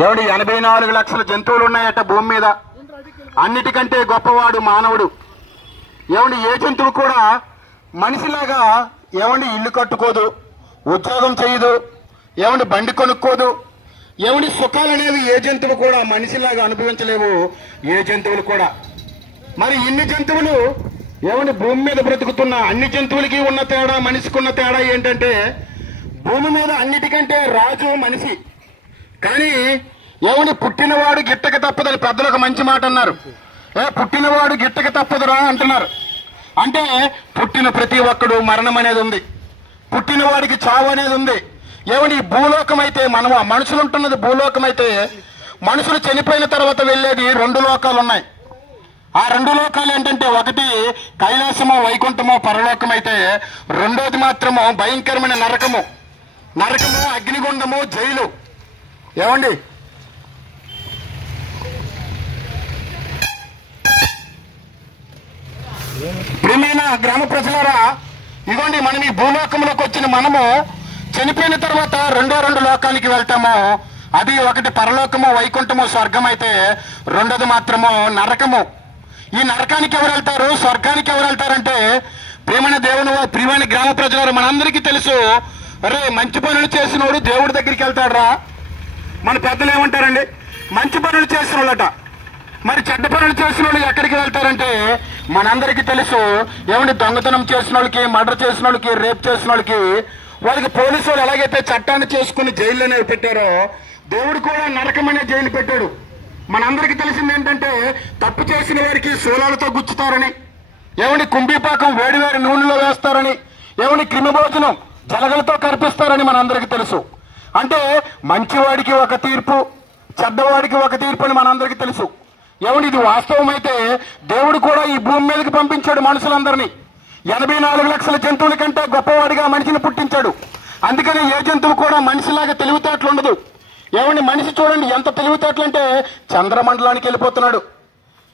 ఏమండి 84 లక్షల జంతువులు ఉన్నాయట భూమి మీద. అన్నిటికంటే గొప్పవాడు మానవుడు. ఏమండి ఏ జంతువు కూడా మనిషిలాగా ఏమండి ఇల్లు కట్టుకోదు, ఉద్యోగం చేయదు, ఏమండి బండి కొనుక్కోదు. ఏమండి సుఖాలు అనేవి ఏ జంతువు కూడా మనిషిలాగా అనుభవించలేవు ఏ జంతువులు కూడా. మరి ఇన్ని జంతువులు ఏమండి భూమి మీద బ్రతుకుతున్న అన్ని జంతువులకి ఉన్న తేడా, మనిషికి ఉన్న తేడా ఏంటంటే భూమి మీద అన్నిటికంటే రాజు మనిషి. కానీ ఏమండి పుట్టినవాడు గిట్టక తప్పదని పెద్దలు ఒక మంచి మాట అన్నారు. పుట్టినవాడు గిట్టక తప్పదురా అంటున్నారు. అంటే పుట్టిన ప్రతి ఒక్కడు మరణం అనేది ఉంది, పుట్టినవాడికి చావు అనేది ఉంది. ఏమండి ఈ భూలోకం అయితే మనుషులు ఉంటున్నది భూలోకం అయితే, మనుషులు చనిపోయిన తర్వాత వెళ్ళేది 2 లోకాలు ఉన్నాయి. ఆ 2 లోకాలు ఏంటంటే ఒకటి కైలాసమో వైకుంఠమో పరలోకం అయితే, రెండోది మాత్రము భయంకరమైన నరకము, అగ్నిగుండము, జైలు. ఏమండి ప్రియమైన గ్రామ ప్రజలారా, ఇదిగోండి మనం ఈ భూలోకంలోకి వచ్చిన మనము చనిపోయిన తర్వాత 2 లోకానికి వెళ్తాము. అది ఒకటి పరలోకము, వైకుంఠము, స్వర్గం అయితే, రెండోది మాత్రము నరకము. ఈ నరకానికి ఎవరు వెళ్తారు, స్వర్గానికి ఎవరు వెళ్తారంటే ప్రియమైన గ్రామ ప్రజలారా, మనందరికీ తెలుసు. అరే మంచి పనులు చేసినోడు దేవుడి దగ్గరికి వెళ్తాడురా. మన పెద్దలు ఏమంటారండి, మంచి పనులు చేసిన వాళ్ళట. మరి చెడ్డ పనులు చేసిన వాళ్ళు ఎక్కడికి వెళ్తారంటే మనందరికీ తెలుసు. ఏమండి దొంగతనం చేసిన వాళ్ళకి, మర్డర్ చేసిన వాళ్ళకి, రేప్ చేసిన వాళ్ళకి పోలీసు వాళ్ళు ఎలాగైతే చట్టాన్ని చేసుకుని జైలు అనేవి పెట్టారో, దేవుడు కూడా నరకమనే జైలు పెట్టాడు. మనందరికీ తెలిసింది ఏంటంటే తప్పు చేసిన వారికి శూలాలతో గుచ్చుతారని, ఏమండి కుంభీపాకం వేడివేడి నూనెలో వేస్తారని, ఏమండి క్రిమిభోజనం జలగలతో కనిపిస్తారని మనందరికీ తెలుసు. అంటే మంచివాడికి ఒక తీర్పు, చెడ్డవాడికి ఒక తీర్పు అని మనందరికీ తెలుసు. ఏమండి ఇది వాస్తవం అయితే దేవుడు కూడా ఈ భూమి మీదకి పంపించాడు మనుషులందరినీ. 84 లక్షల జంతువుల కంటే గొప్పవాడిగా మనిషిని పుట్టించాడు. అందుకని ఏ జంతువు కూడా మనిషిలాగా తెలివితేటలు ఉండదు. ఏమండి మనిషి చూడండి ఎంత తెలివితేటలు అంటే చంద్రమండలానికి వెళ్ళిపోతున్నాడు.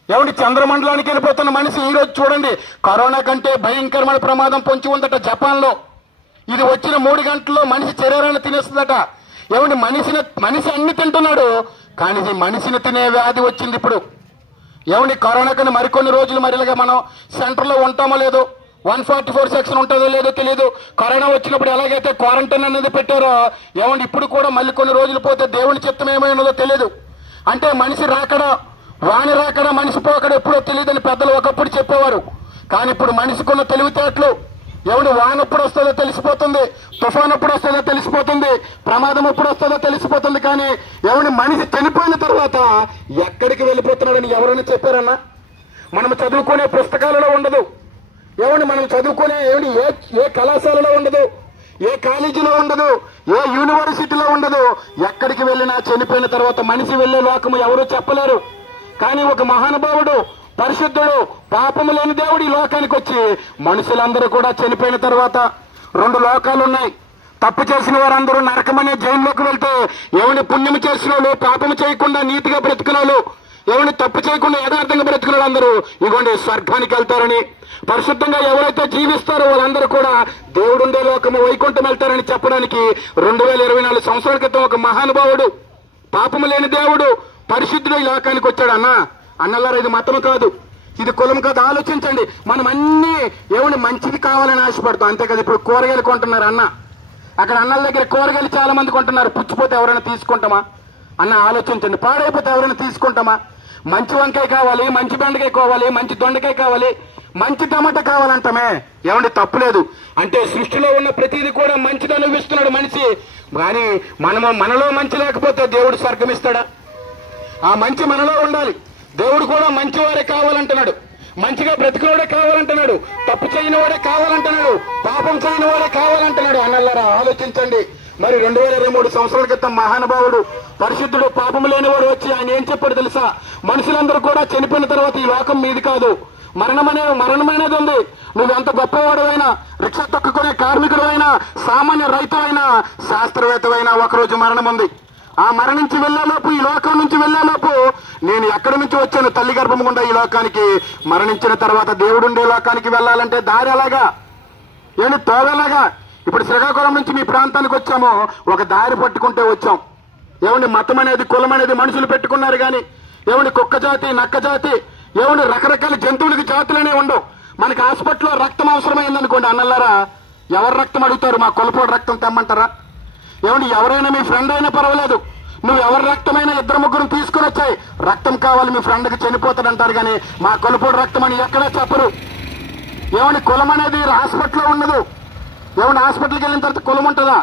ఏమండి చంద్రమండలానికి వెళ్ళిపోతున్న మనిషి ఈ రోజు చూడండి కరోనా కంటే భయంకరమైన ప్రమాదం పొంచి ఉందట జపాన్ లో. ఇది వచ్చిన 3 గంటల్లో మనిషి శరీరాన్ని తినేస్తుందట. ఏమండి మనిషి అన్ని తింటున్నాడు, కానీ మనిషిని తినే వ్యాధి వచ్చింది ఇప్పుడు. ఏమండి కరోనా కన్నా మరికొన్ని రోజులు మరిలాగా మనం సెంటర్లో ఉంటామో లేదో, 144 సెక్షన్ ఉంటుందో లేదో తెలియదు. కరోనా వచ్చినప్పుడు ఎలాగైతే క్వారంటైన్ అనేది పెట్టారో, ఏమండి ఇప్పుడు కూడా మళ్ళీ కొన్ని రోజులు పోతే దేవుని చిత్తం ఏమైనదో తెలియదు. అంటే మనిషి రాకడా, వాణి రాకడా, మనిషి పోకడా ఎప్పుడో తెలియదని పెద్దలు ఒకప్పుడు చెప్పేవారు. కానీ ఇప్పుడు మనిషికున్న తెలివితేటలు, ఏమండి వాన ఎప్పుడు వస్తుందో తెలిసిపోతుంది, తుఫాన్ ఎప్పుడు వస్తుందో తెలిసిపోతుంది, ప్రమాదం ఎప్పుడు వస్తుందో తెలిసిపోతుంది. కానీ ఏమండి మనిషి చనిపోయిన తర్వాత ఎక్కడికి వెళ్ళిపోతున్నాడని ఎవరైనా చెప్పారన్నా? మనం చదువుకునే పుస్తకాలలో ఉండదు. ఏమండి మనం చదువుకునే ఏమండి ఏ కళాశాలలో ఉండదు, ఏ కాలేజీలో ఉండదు, ఏ యూనివర్సిటీలో ఉండదు. ఎక్కడికి వెళ్ళినా చనిపోయిన తర్వాత మనిషి వెళ్లే లోకము ఎవరూ చెప్పలేరు. కానీ ఒక మహానుభావుడు, పరిశుద్ధుడు, పాపము లేని దేవుడు ఈ లోకానికి వచ్చి మనుషులందరూ కూడా చనిపోయిన తర్వాత 2 లోకాలు ఉన్నాయి. తప్పు చేసిన వారందరూ నరకమనే జైల్లోకి వెళ్తే, ఏమైనా పుణ్యము చేసిన వాళ్ళు, పాపము చేయకుండా నీతిగా బ్రతికిన వాళ్ళు, ఏమైనా తప్పు చేయకుండా యథార్థంగా బ్రతికిన వాళ్ళందరూ ఇగోండి స్వర్గానికి వెళ్తారని, పరిశుద్ధంగా ఎవరైతే జీవిస్తారో వాళ్ళందరూ కూడా దేవుడుండే లోకము వైకుంఠం వెళ్తారని చెప్పడానికి 2024 సంవత్సరాల క్రితం ఒక మహానుభావుడు, పాపము లేని దేవుడు, పరిశుద్ధుడు ఈ లోకానికి వచ్చాడు. అన్నలారా ఇది మతము కాదు, ఇది కులం కాదు. ఆలోచించండి, మనం అన్ని ఏమైనా మంచిది కావాలని ఆశపడతాం అంతే కదా. ఇప్పుడు కూరగాయలు కొంటున్నారు అక్కడ అన్నల దగ్గర కూరగాయలు చాలా మంది కొంటున్నారు. పుచ్చిపోతే ఎవరైనా తీసుకుంటామా ఆలోచించండి. పాడైపోతే ఎవరైనా తీసుకుంటామా? మంచి వంకాయ కావాలి, మంచి బెండకాయ కావాలి, మంచి దొండకాయ కావాలి, మంచి టమాటా కావాలంటామే. ఏమండి తప్పులేదు. అంటే సృష్టిలో ఉన్న ప్రతిదీ కూడా మంచిది అనుభవిస్తున్నాడు మనిషి. కానీ మనలో మంచి లేకపోతే దేవుడు స్వర్గం ఇస్తాడా? ఆ మంచి మనలో ఉండాలి. దేవుడు కూడా మంచివాడే కావాలంటున్నాడు, మంచిగా బ్రతికినవాడే కావాలంటున్నాడు, తప్పు చేయని వాడే కావాలంటున్నాడు, పాపం చేయని వాడే కావాలంటున్నాడు. అన్నల్లారా ఆలోచించండి. మరి 2023 సంవత్సరాల క్రితం మహానుభావుడు, పరిశుద్ధుడు, పాపం లేనివాడు వచ్చి ఆయన ఏం చెప్పాడు తెలుసా? మనుషులందరూ కూడా చనిపోయిన తర్వాత ఈ లోకం మీది కాదు, మరణమనేది ఉంది. నువ్వెంత గొప్పవాడువైనా, రిక్షా తొక్కుకునే కార్మికుడు, సామాన్య రైతు అయినా, శాస్త్రవేత్తవైనా ఒకరోజు మరణం ఉంది. ఆ మరణించి వెళ్లేలోపు, ఈ లోకం నుంచి వెళ్లేలోపు, నేను ఎక్కడి నుంచి వచ్చాను తల్లి గర్భం గుండా ఈ లోకానికి, మరణించిన తర్వాత దేవుడుండే లోకానికి వెళ్లాలంటే దారి ఎలాగా, తోవెలాగా? ఇప్పుడు శ్రీకాకుళం నుంచి మీ ప్రాంతానికి వచ్చాము, ఒక దారి పట్టుకుంటే వచ్చాం. ఏమండి మతం అనేది కులం అనేది మనుషులు పెట్టుకున్నారు కానీ ఏమండి కుక్క జాతి నక్క జాతి ఏమండి రకరకాల జంతువులకి జాతులనే ఉండవు. మనకి హాస్పిటల్లో రక్తం అవసరమైందనుకోండి అన్నల్లారా, ఎవరు రక్తం అడుగుతారు? మా కులపోడు రక్తం తెమ్మంటారా? ఏమండి ఎవరైనా మీ ఫ్రెండ్ అయినా పర్వాలేదు, నువ్వు ఎవరి రక్తమైనా ఇద్దరు ముగ్గురు తీసుకుని వచ్చాయి, రక్తం కావాలి మీ ఫ్రెండ్కి చనిపోతాడంటారు కానీ మా కులపోడు రక్తం అని ఎక్కడా చెప్పరు. ఏమండి కులం అనేది హాస్పిటల్లో ఉండదు. ఏమండి హాస్పిటల్కి వెళ్ళిన తర్వాత కులం ఉంటుందా?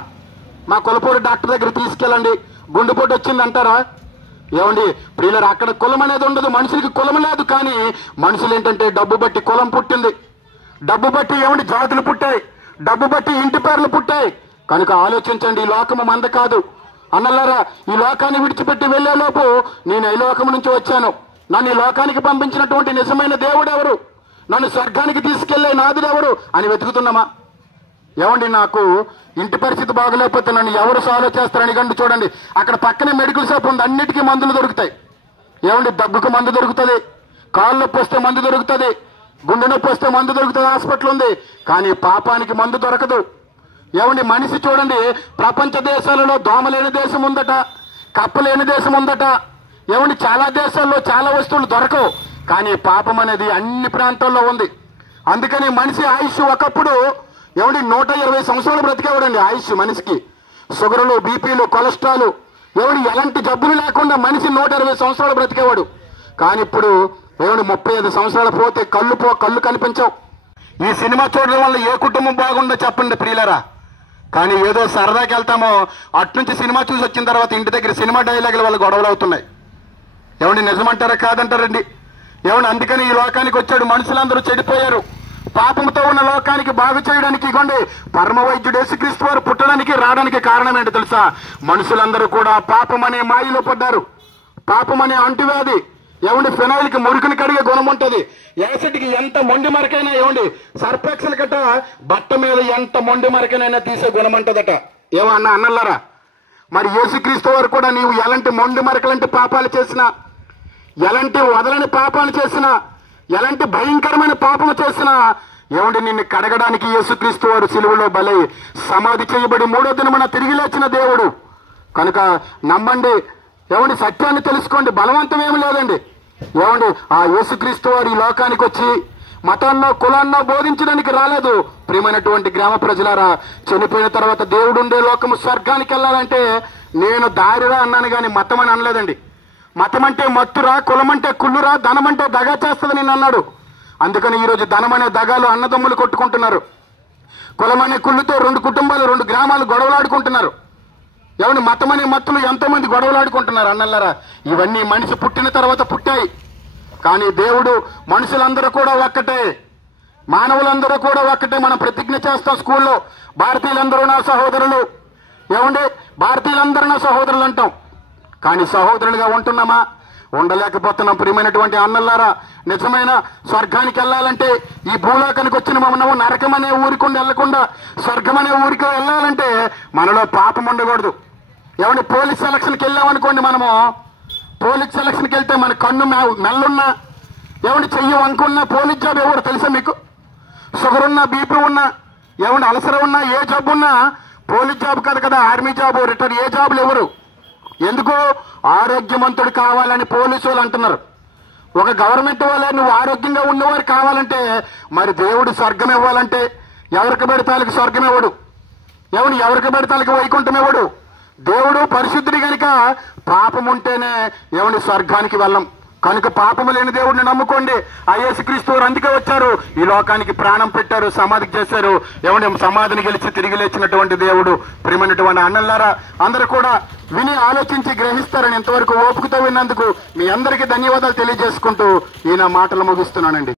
మా కులపోడు డాక్టర్ దగ్గర తీసుకెళ్ళండి, గుండెపోటు వచ్చింది అంటారా? ఏమండి ప్రియులరు, అక్కడ కులం అనేది ఉండదు. మనుషులకి కులం లేదు, కానీ మనుషులు ఏంటంటే డబ్బు బట్టి కులం పుట్టింది, డబ్బు బట్టి ఏమండి జాతులు పుట్టాయి, డబ్బు బట్టి ఇంటి పేర్లు పుట్టాయి. కనుక ఆలోచించండి, ఈ లోకము మంద కాదు అన్నలారా. ఈ లోకాన్ని విడిచిపెట్టి వెళ్లేలోపు నేను ఈ లోకం నుంచి వచ్చాను, నన్ను ఈ లోకానికి పంపించినటువంటి నిజమైన దేవుడు ఎవరు, నన్ను స్వర్గానికి తీసుకెళ్లే నాదుడు ఎవరు అని వెతుకుతున్నామా? ఏమండి నాకు ఇంటి పరిస్థితి బాగలేకపోతే నన్ను ఎవరు సాల్వ్ చేస్తారని గండి చూడండి, అక్కడ పక్కనే మెడికల్ షాప్ ఉంది, అన్నిటికీ మందులు దొరుకుతాయి. ఏమండి దగ్గుకు మందు దొరుకుతుంది, కాళ్ళు నొప్పి వస్తే మందు దొరుకుతుంది, గుండె నొప్పి వస్తే మందు దొరుకుతుంది, హాస్పిటల్ ఉంది. కానీ పాపానికి మందు దొరకదు. ఏమండి మనిషి చూడండి, ప్రపంచ దేశాలలో దోమ లేని దేశం ఉందట, కప్ప లేని దేశం ఉందట. ఏమండి చాలా దేశాల్లో చాలా వస్తువులు దొరకవు, కానీ పాపం అనేది అన్ని ప్రాంతాల్లో ఉంది. అందుకని మనిషి ఆయుష్ ఒకప్పుడు ఏమండి 120 సంవత్సరాలు బ్రతికేవాడండి ఆయుష్ మనిషికి. షుగర్లు, బీపీలు, కొలెస్ట్రాల్ ఏమండి ఎలాంటి జబ్బులు లేకుండా మనిషి 120 సంవత్సరాలు బ్రతికేవాడు. కానీ ఇప్పుడు ఏమండి 35 సంవత్సరాలు పోతే కళ్ళు కనిపించవు. ఈ సినిమా చూడడం వల్ల ఏ కుటుంబం బాగుందో చెప్పండి ప్రియులరా. కానీ ఏదో సరదాకి వెళ్తామో, అట్నుంచి సినిమా చూసి వచ్చిన తర్వాత ఇంటి దగ్గర సినిమా డైలాగుల వల్ల గొడవలు అవుతున్నాయి. ఏమండి నిజమంటారా కాదంటారండి? ఏమండి అందుకని ఈ లోకానికి వచ్చాడు, మనుషులందరూ చెడిపోయారు. పాపంతో ఉన్న లోకానికి బాగు చేయడానికి ఇగోండి పరమ వైద్యుడు యేసుక్రీస్తు వారు పుట్టడానికి రావడానికి కారణం ఏంటో తెలుసా? మనుషులందరూ కూడా పాపం అనే మాయలో పడ్డారు. పాపం అనే అంటువ్యాధి. ఏమండి ఫినాయిల్ కి మురికిని కడిగే గుణం ఉంటుంది, యాసిడ్ కి ఎంత మొండి మరకైనా ఏమండి సర్ఫెక్సల్ కట్ట బట్ట మీద ఎంత మొండి మరకనైనా తీసే గుణం ఉంటుందట. ఏమన్నా అన్నల్లారా, మరి యేసుక్రీస్తు వారు కూడా నీవు ఎలాంటి మొండి మరకలంటి పాపాలు చేసినా, ఎలాంటి వదలని పాపాలు చేసినా, ఎలాంటి భయంకరమైన పాపము చేసినా ఏమండి నిన్ను కడగడానికి యేసుక్రీస్తు వారు సిలువలో బలై సమాధి చేయబడి 3వ దినమున తిరిగి లేచిన దేవుడు. కనుక నమ్మండి, ఏమండి సత్యాన్ని తెలుసుకోండి, బలవంతం ఏమి లేదండి. ఏమండి ఆ యేసుక్రీస్తు వారు ఈ లోకానికి వచ్చి మతాన్నో కులాన్నో బోధించడానికి రాలేదు. ప్రియమైనటువంటి గ్రామ ప్రజలారా, చనిపోయిన తర్వాత దేవుడు ఉండే లోకము స్వర్గానికి వెళ్ళాలంటే నేను దారిరా అన్నాను కానీ మతం అని అనలేదండి. మతం అంటే మత్తురా, కులం అంటే కుళ్ళురా, ధనం అంటే దగా చేస్తుందని నేను అన్నాడు. అందుకని ఈరోజు ధనం అనే దగాలు అన్నదమ్ములు కొట్టుకుంటున్నారు. కులం అనే కుళ్ళుతో 2 కుటుంబాలు 2 గ్రామాలు గొడవలాడుకుంటున్నారు. ఎవరి మతం అనే మత్తులు ఎంతోమంది గొడవలాడుకుంటున్నారు అన్నల్లారా. ఇవన్నీ మనిషి పుట్టిన తర్వాత పుట్టాయి. కానీ దేవుడు మనుషులందరూ కూడా ఒక్కటే, మానవులందరూ కూడా ఒక్కటే. మనం ప్రతిజ్ఞ చేస్తాం స్కూల్లో, భారతీయులందరూ నా సహోదరులు. ఏమండి భారతీయులందరూ నా సహోదరులు అంటాం, కానీ సహోదరులుగా ఉంటున్నామా? ఉండలేకపోతున్నాం. ప్రియమైనటువంటి అన్నల్లారా, నిజమైన స్వర్గానికి వెళ్ళాలంటే, ఈ భూలోకానికి వచ్చిన మనము నరకం అనే ఊరికి వెళ్లకుండా స్వర్గం అనే ఊరికి వెళ్ళాలంటే మనలో పాపం ఉండకూడదు. ఏమంటే పోలీస్ సెలక్షన్కి వెళ్ళామనుకోండి, మనము పోలీస్ సెలక్షన్కి వెళ్తే మన కన్ను మెల్లున్నా, ఏమంటే చెయ్యి వంకున్నా పోలీస్ జాబ్ ఎవరు తెలుసా మీకు? షుగర్ ఉన్నా, బీపీ ఉన్నా, ఏమంటే అలసర ఉన్నా, ఏ జాబ్ ఉన్నా పోలీస్ జాబ్ కాదు కదా, ఆర్మీ జాబ్, రిటైర్ ఏ జాబులు ఎవరు? ఎందుకు? ఆరోగ్యవంతుడు కావాలని పోలీసు వాళ్ళు అంటున్నారు. ఒక గవర్నమెంట్ వాళ్ళే నువ్వు ఆరోగ్యంగా ఉన్నవారు కావాలంటే, మరి దేవుడు స్వర్గం ఇవ్వాలంటే ఎవరికి పెడతానికి స్వర్గం ఇవ్వడు, ఎవరికి పెడతానికి వైకుంఠం ఇవ్వడు. దేవుడు పరిశుద్ధుడి కనుక పాపం ఉంటేనే స్వర్గానికి వెళ్ళం. కనుక పాపము లేని దేవుడిని నమ్ముకోండి. ఆ యేసుక్రీస్తు వారు అందుకే వచ్చారు, ఈ లోకానికి ప్రాణం పెట్టారు, సమాధి చేశారు. సమాధిని గెలిచి తిరిగి లేచినటువంటి దేవుడు. ప్రియమైనటువంటి అన్నలారా, అందరూ కూడా విని ఆలోచించి గ్రహిస్తారని ఇంతవరకు ఓపికతో విన్నందుకు మీ అందరికీ ధన్యవాదాలు తెలియజేసుకుంటూ ఈ నా మాటలు ముగిస్తున్నానండి.